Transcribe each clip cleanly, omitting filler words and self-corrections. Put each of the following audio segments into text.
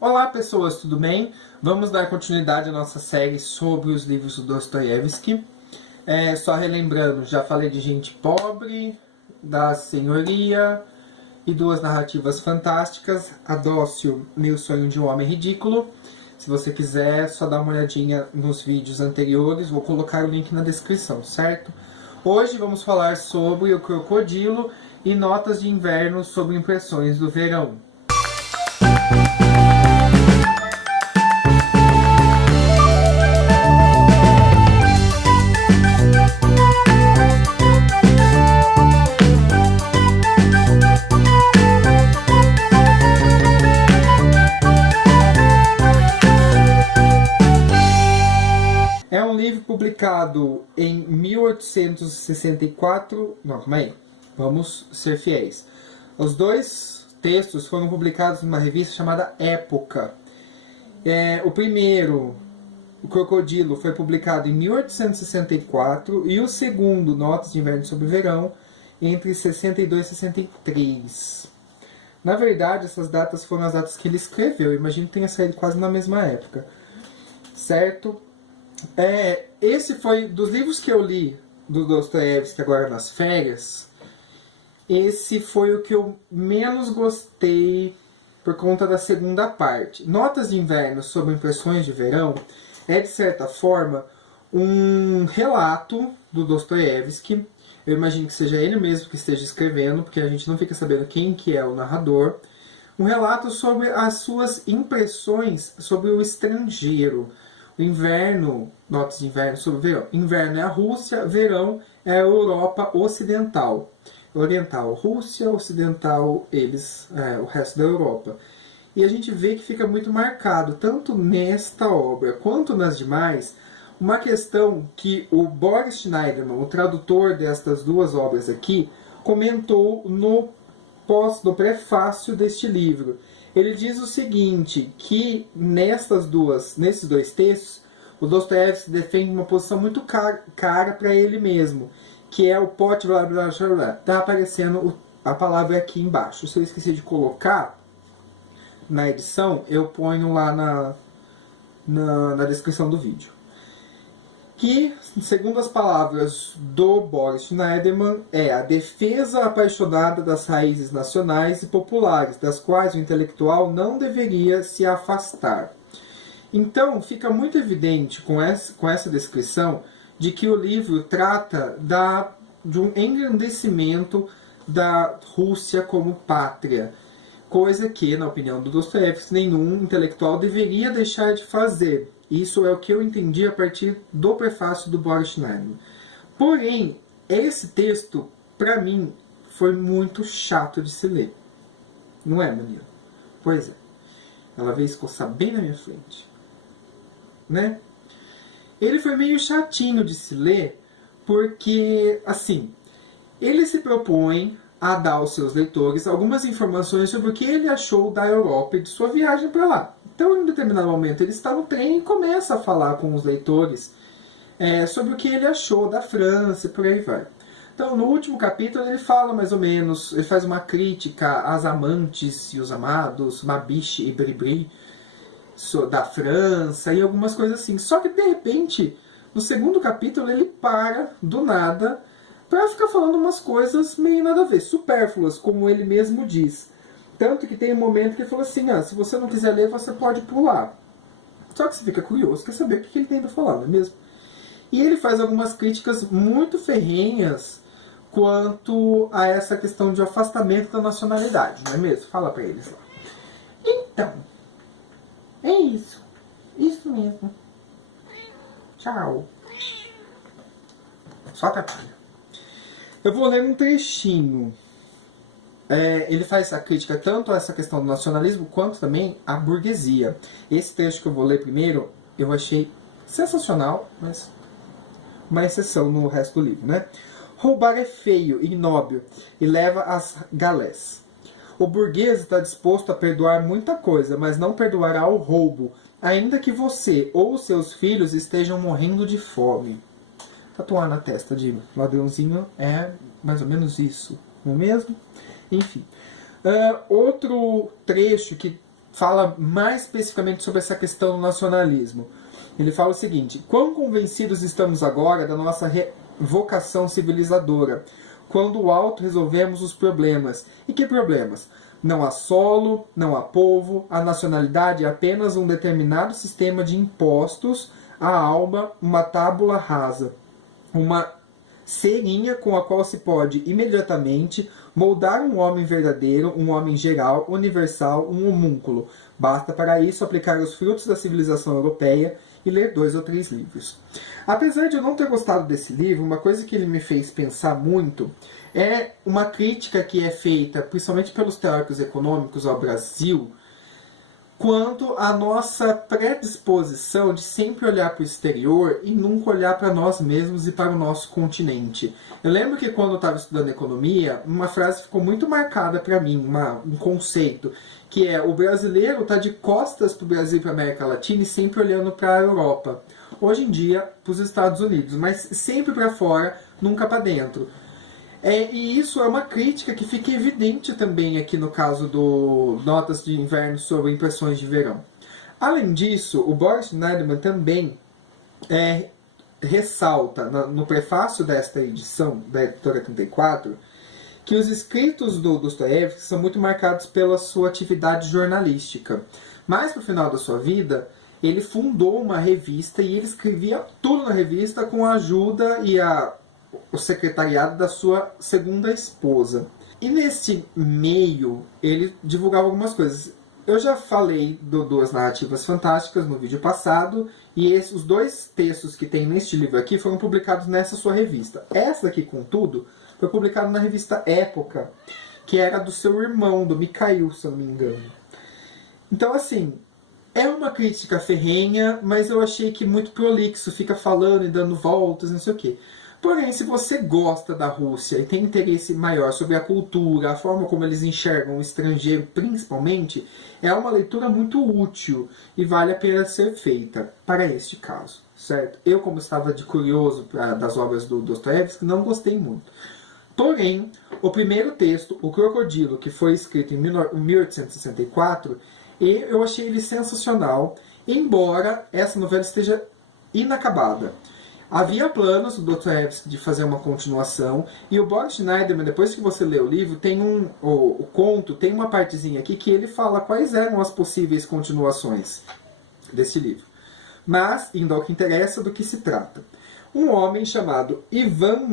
Olá pessoas, tudo bem? Vamos dar continuidade à nossa série sobre os livros do Dostoiévski. Só relembrando, já falei de Gente Pobre, da Senhoria e duas narrativas fantásticas, Adócio, Meu Sonho de um Homem Ridículo. Se você quiser, só dá uma olhadinha nos vídeos anteriores, vou colocar o link na descrição, certo? Hoje vamos falar sobre O Crocodilo e Notas de Inverno sobre Impressões do Verão. É um livro publicado em 1864... Não, calma aí. Vamos ser fiéis. Os dois textos foram publicados numa revista chamada Época. O primeiro, O Crocodilo, foi publicado em 1864 e o segundo, Notas de Inverno sobre o Verão, entre 62 e 63. Na verdade, essas datas foram as datas que ele escreveu. Eu imagino que tenha saído quase na mesma época. Certo? Esse foi, dos livros que eu li do Dostoiévski agora nas férias, esse foi o que eu menos gostei por conta da segunda parte. Notas de Inverno sobre Impressões de Verão é, de certa forma, um relato do Dostoiévski. Eu imagino que seja ele mesmo que esteja escrevendo, porque a gente não fica sabendo quem que é o narrador. Um relato sobre as suas impressões sobre o estrangeiro. O inverno, notas de inverno sobre o verão. Inverno é a Rússia, verão é a Europa Ocidental. Oriental, Rússia, Ocidental, o resto da Europa. E a gente vê que fica muito marcado, tanto nesta obra quanto nas demais, uma questão que o Boris Schneiderman, o tradutor destas duas obras aqui, comentou no prefácio deste livro. Ele diz o seguinte, que nesses dois textos, o Dostoiévski defende uma posição muito cara para ele mesmo, que é o pote blá blá blá blá. Tá aparecendo a palavra aqui embaixo. Se eu esqueci de colocar na edição, eu ponho lá na descrição do vídeo. Que, segundo as palavras do Boris Schneiderman, é a defesa apaixonada das raízes nacionais e populares, das quais o intelectual não deveria se afastar. Então, fica muito evidente com essa descrição de que o livro trata de um engrandecimento da Rússia como pátria, coisa que, na opinião do Dostoiévski, nenhum intelectual deveria deixar de fazer. Isso é o que eu entendi a partir do prefácio do Boris Schneiderman. Porém, esse texto, para mim, foi muito chato de se ler. Não é, Manila? Pois é. Ela veio escoçar bem na minha frente. Né? Ele foi meio chatinho de se ler, porque, assim, ele se propõe a dar aos seus leitores algumas informações sobre o que ele achou da Europa e de sua viagem para lá. Então, em um determinado momento, ele está no trem e começa a falar com os leitores sobre o que ele achou da França e por aí vai. Então, no último capítulo, ele fala mais ou menos, ele faz uma crítica às amantes e os amados, Mabiche e Bribri, da França e algumas coisas assim. Só que, de repente, no segundo capítulo, ele para, do nada, para ficar falando umas coisas meio nada a ver, supérfluas, como ele mesmo diz. Tanto que tem um momento que ele falou assim, se você não quiser ler, você pode pular. Só que você fica curioso, quer saber o que ele tem para falar, não é mesmo? E ele faz algumas críticas muito ferrenhas quanto a essa questão de afastamento da nacionalidade, não é mesmo? Fala para eles lá. Então, é isso. Isso mesmo. Tchau. Só atrapalha. Eu vou ler um trechinho. Ele faz a crítica tanto a essa questão do nacionalismo, quanto também à burguesia. Esse trecho que eu vou ler primeiro, eu achei sensacional, mas uma exceção no resto do livro, né? Roubar é feio, ignóbil, e leva às galés. O burguês está disposto a perdoar muita coisa, mas não perdoará o roubo, ainda que você ou seus filhos estejam morrendo de fome. Tatuar na testa de ladrãozinho é mais ou menos isso, não é mesmo? Enfim. Outro trecho que fala mais especificamente sobre essa questão do nacionalismo. Ele fala o seguinte: quão convencidos estamos agora da nossa vocação civilizadora, quando alto resolvemos os problemas. E que problemas? Não há solo, não há povo, a nacionalidade é apenas um determinado sistema de impostos, a alma, uma tábula rasa, uma serinha com a qual se pode imediatamente moldar um homem verdadeiro, um homem geral, universal, um homúnculo. Basta para isso aplicar os frutos da civilização europeia e ler 2 ou 3 livros. Apesar de eu não ter gostado desse livro, uma coisa que ele me fez pensar muito é uma crítica que é feita, principalmente pelos teóricos econômicos ao Brasil, quanto à nossa predisposição de sempre olhar para o exterior e nunca olhar para nós mesmos e para o nosso continente. Eu lembro que quando eu estava estudando economia, uma frase ficou muito marcada para mim, um conceito, que é: o brasileiro está de costas para o Brasil e para a América Latina e sempre olhando para a Europa. Hoje em dia, para os Estados Unidos, mas sempre para fora, nunca para dentro. E isso é uma crítica que fica evidente também aqui no caso do Notas de Inverno sobre Impressões de Verão. Além disso, o Boris Schneiderman também ressalta no prefácio desta edição, da editora 34, que os escritos do Dostoiévski são muito marcados pela sua atividade jornalística. Mais para o final da sua vida, ele fundou uma revista e ele escrevia tudo na revista com a ajuda e o secretariado da sua segunda esposa. E neste meio, ele divulgava algumas coisas. Eu já falei do Duas Narrativas Fantásticas no vídeo passado, e os 2 textos que tem neste livro aqui foram publicados nessa sua revista. Essa aqui, contudo, foi publicada na revista Época, que era do seu irmão, do Mikhail, se eu não me engano. Então, assim, é uma crítica ferrenha, mas eu achei que muito prolixo, fica falando e dando voltas, não sei o quê. Porém, se você gosta da Rússia e tem interesse maior sobre a cultura, a forma como eles enxergam o estrangeiro principalmente, é uma leitura muito útil e vale a pena ser feita para este caso, certo? Eu, como estava de curioso das obras do Dostoiévski, não gostei muito. Porém, o primeiro texto, O Crocodilo, que foi escrito em 1864, eu achei ele sensacional, embora essa novela esteja inacabada. Havia planos do Dostoiévski de fazer uma continuação, e o Boris Schneiderman, depois que você lê o livro, tem o conto, tem uma partezinha aqui que ele fala quais eram as possíveis continuações desse livro. Mas, indo ao que interessa, do que se trata. Um homem chamado Ivan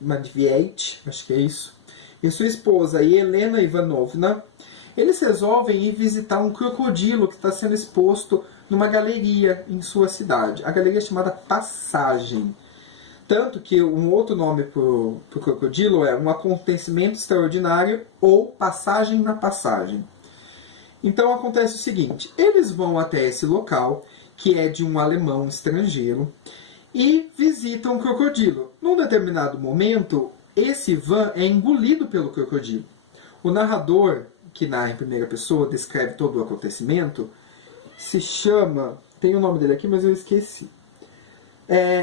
Matvievich, acho que é isso, e sua esposa Helena Ivanovna, eles resolvem ir visitar um crocodilo que está sendo exposto numa galeria em sua cidade. A galeria é chamada Passagem. Tanto que um outro nome para o crocodilo é Um Acontecimento Extraordinário ou Passagem na Passagem. Então acontece o seguinte: eles vão até esse local, que é de um alemão estrangeiro, e visitam o crocodilo. Num determinado momento, esse Ivan é engolido pelo crocodilo. O narrador, que narra em primeira pessoa, descreve todo o acontecimento, se chama... Tem o nome dele aqui, mas eu esqueci.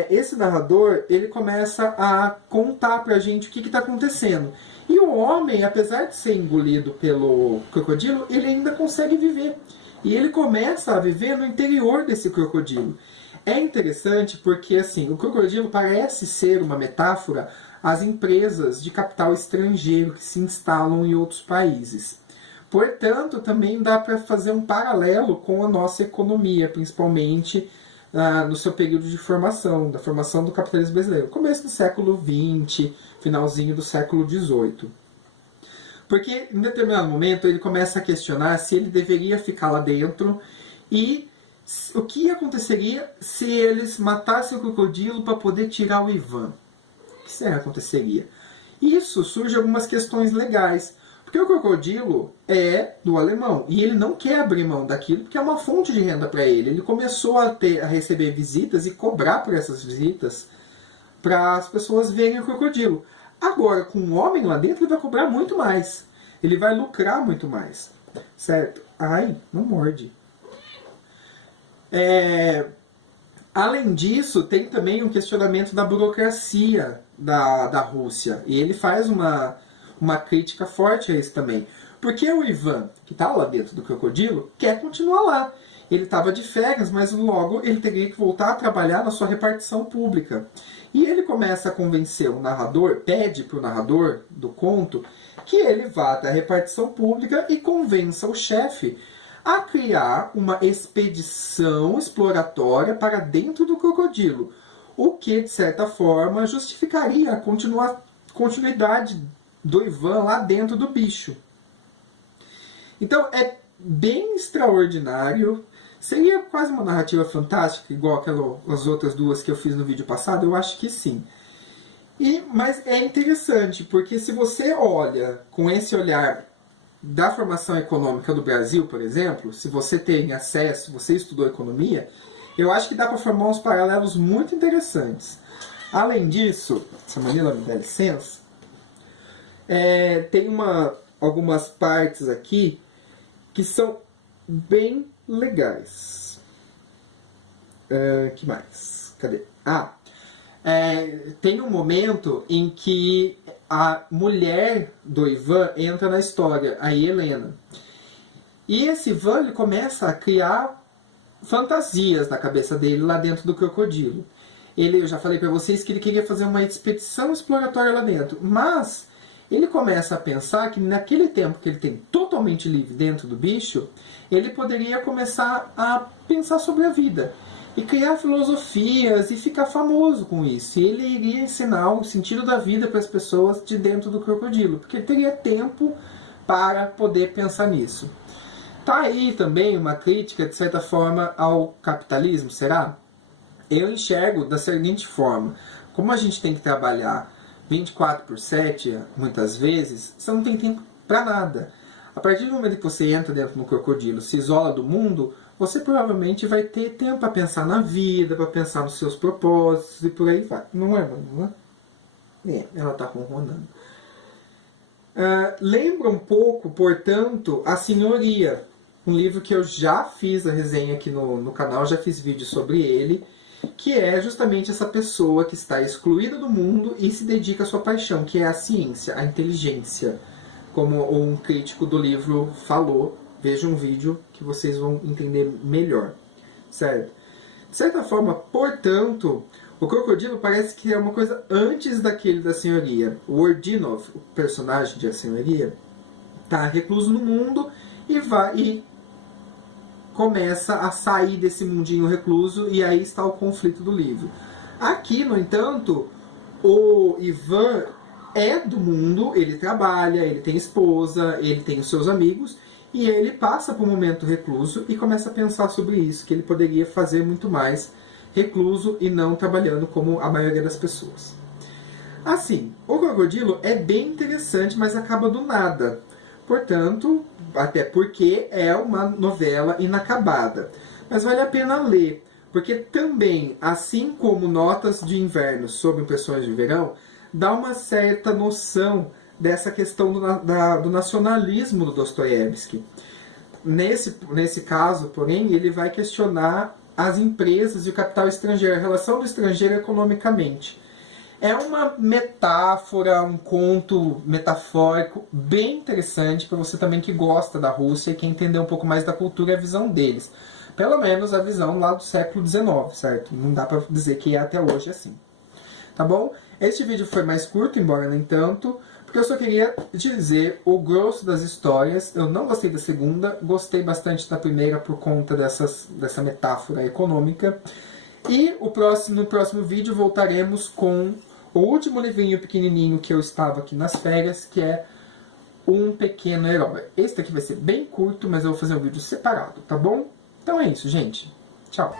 Esse narrador, ele começa a contar pra gente o que está acontecendo. E o homem, apesar de ser engolido pelo crocodilo, ele ainda consegue viver. E ele começa a viver no interior desse crocodilo. É interessante porque, assim, o crocodilo parece ser uma metáfora às empresas de capital estrangeiro que se instalam em outros países. Portanto, também dá para fazer um paralelo com a nossa economia, principalmente no seu período de formação, da formação do capitalismo brasileiro. Começo do século XX, finalzinho do século XVIII. Porque, em determinado momento, ele começa a questionar se ele deveria ficar lá dentro e o que aconteceria se eles matassem o crocodilo para poder tirar o Ivan. O que será que aconteceria? Isso surge algumas questões legais. Porque o crocodilo é do alemão e ele não quer abrir mão daquilo porque é uma fonte de renda para ele. Ele começou a receber visitas e cobrar por essas visitas para as pessoas verem o crocodilo. Agora, com um homem lá dentro, ele vai cobrar muito mais. Ele vai lucrar muito mais. Certo? Ai, não morde. Além disso, tem também um questionamento da burocracia da Rússia. E ele faz uma crítica forte a isso também. Porque o Ivan, que está lá dentro do crocodilo, quer continuar lá. Ele estava de férias, mas logo ele teria que voltar a trabalhar na sua repartição pública. E ele começa a convencer o narrador, pede para o narrador do conto, que ele vá até a repartição pública e convença o chefe a criar uma expedição exploratória para dentro do crocodilo. O que, de certa forma, justificaria a continuidade do Ivan lá dentro do bicho. Então é bem extraordinário. Seria quase uma narrativa fantástica, igual aquelas outras duas que eu fiz no vídeo passado? Eu acho que sim. Mas é interessante, porque se você olha com esse olhar da formação econômica do Brasil, por exemplo, se você tem acesso, você estudou economia, eu acho que dá para formar uns paralelos muito interessantes. Além disso, se a Manila me der licença, tem algumas partes aqui que são bem legais. Que mais? Cadê? Tem um momento em que a mulher do Ivan entra na história, a Helena. E esse Ivan ele começa a criar fantasias na cabeça dele lá dentro do crocodilo. Eu já falei para vocês que ele queria fazer uma expedição exploratória lá dentro, mas ele começa a pensar que naquele tempo que ele tem totalmente livre dentro do bicho, ele poderia começar a pensar sobre a vida e criar filosofias e ficar famoso com isso. E ele iria ensinar o sentido da vida para as pessoas de dentro do crocodilo, porque ele teria tempo para poder pensar nisso. Tá aí também uma crítica, de certa forma, ao capitalismo, será? Eu enxergo da seguinte forma: como a gente tem que trabalhar 24/7, muitas vezes, você não tem tempo para nada. A partir do momento que você entra dentro do crocodilo, se isola do mundo, você provavelmente vai ter tempo para pensar na vida, para pensar nos seus propósitos e por aí vai. Não é, mano? Ela está ronronando. Lembra um pouco, portanto, A Senhoria, um livro que eu já fiz a resenha aqui no canal, já fiz vídeo sobre ele, que é justamente essa pessoa que está excluída do mundo e se dedica à sua paixão, que é a ciência, a inteligência, como um crítico do livro falou. Veja um vídeo que vocês vão entender melhor, certo? De certa forma, portanto, o crocodilo parece que é uma coisa antes daquele da Senhoria. O Ordinov, o personagem de A Senhoria, está recluso no mundo e começa a sair desse mundinho recluso, e aí está o conflito do livro. Aqui, no entanto, o Ivan é do mundo, ele trabalha, ele tem esposa, ele tem os seus amigos, e ele passa por um momento recluso e começa a pensar sobre isso, que ele poderia fazer muito mais recluso e não trabalhando como a maioria das pessoas. Assim, o crocodilo é bem interessante, mas acaba do nada. Portanto, até porque é uma novela inacabada. Mas vale a pena ler, porque também, assim como Notas de Inverno sobre Impressões de Verão, dá uma certa noção dessa questão do nacionalismo do Dostoiévski. Nesse caso, porém, ele vai questionar as empresas e o capital estrangeiro, a relação do estrangeiro economicamente. É uma metáfora, um conto metafórico bem interessante para você também que gosta da Rússia e quer entender um pouco mais da cultura e a visão deles. Pelo menos a visão lá do século XIX, certo? Não dá para dizer que é até hoje assim. Tá bom? Este vídeo foi mais curto, embora nem tanto, porque eu só queria dizer o grosso das histórias. Eu não gostei da segunda, gostei bastante da primeira por conta dessa metáfora econômica. E no próximo vídeo voltaremos com o último livrinho pequenininho que eu estava aqui nas férias, que é Um Pequeno Herói. Esse daqui vai ser bem curto, mas eu vou fazer um vídeo separado, tá bom? Então é isso, gente. Tchau!